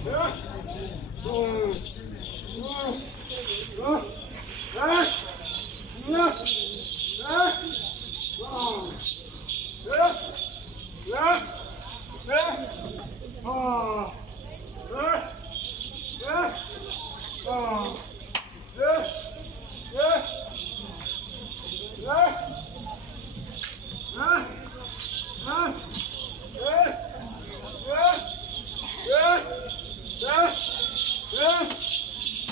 아.